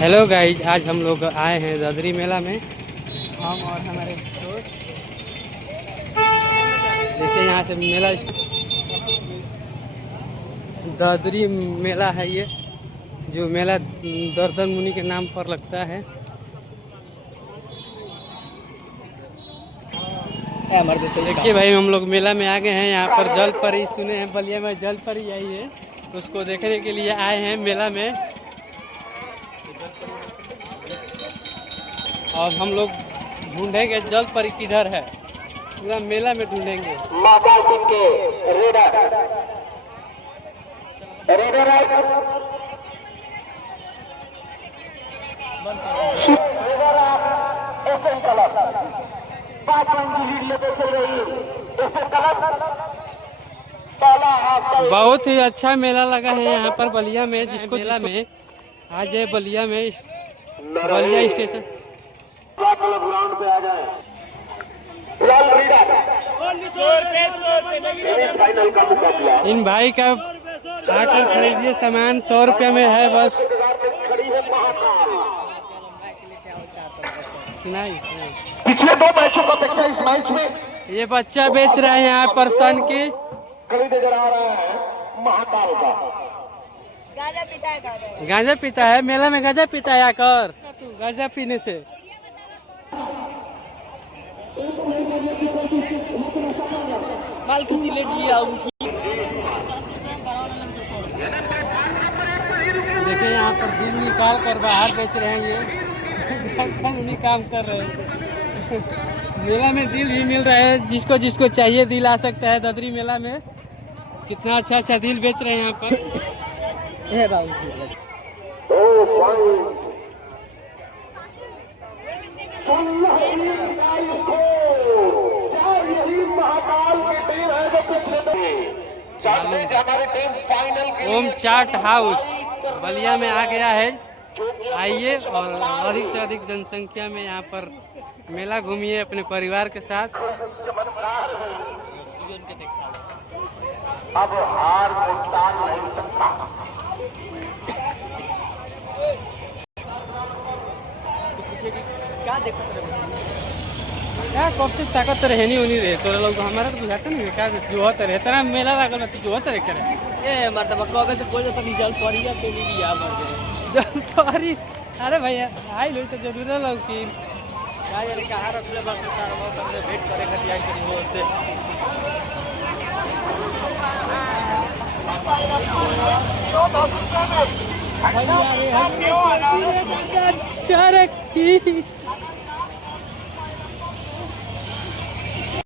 Hello guys, आज हम लोग आए हैं दादरी मेला में। हम और हमारे दोस्त देखिए यहाँ से मेला दादरी मेला है। ये जो मेला दर्दन मुनि के नाम पर लगता है। देखिए भाई, हम लोग मेला में आ गए हैं। यहाँ पर जल परी सुने हैं, बलिया में जल परी आई है, उसको देखने के लिए आए हैं मेला में। और हम लोग ढूंढेंगे जल परी किधर है, पूरा मेला में ढूंढेंगे। महाकाल सिंह के रेडर बहुत ही अच्छा मेला लगा है यहाँ पर बलिया में। जिसको मेला में आज है बलिया में, बलिया स्टेशन ग्राउंड पे आ जाए। इन भाई का आकर खरीदिए सामान, 100 रुपया में है बस। सुनाई पिछले 2 मैचों का अपेक्षा इस मैच में ये बच्चा बेच रहे हैं यहाँ पर सन की। करीब नजर आ रहा है महाकाल का। गांजा पीता है मेला में, गांजा पीता है आकर। गांजा पीने से माल खींची ले लिया। देखिए यहाँ पर दिल निकाल कर बाहर बेच रहे हैं। ये कानूनी काम कर रहे हैं। मेला में दिल भी मिल रहा है, जिसको जिसको चाहिए दिल आ सकता है दादरी मेला में। कितना अच्छा अच्छा दिल बेच रहे हैं यहाँ पर। ओम चाट हाउस बलिया में आ गया है। आइए और अधिक से अधिक जनसंख्या में यहाँ पर मेला घूमिए अपने परिवार के साथ। अब हार मुल्तान नहीं सकता। क्या कौन ताकत रहे नहीं होनी रहे तोरा लोग हमारा तो बुझाता नहीं क्या जो होता रहे तेरा मेला लागल जो होता रहे करे। ए मर्दबा कबे से कोई तो जल पड़ी है तो भी आ मर गए जल परी। अरे भैया आई लो तो जरूर लोग की क्या यार कहां रखले बस सारा वो करने वेट करे खटिया करी हो से। भैया रे हम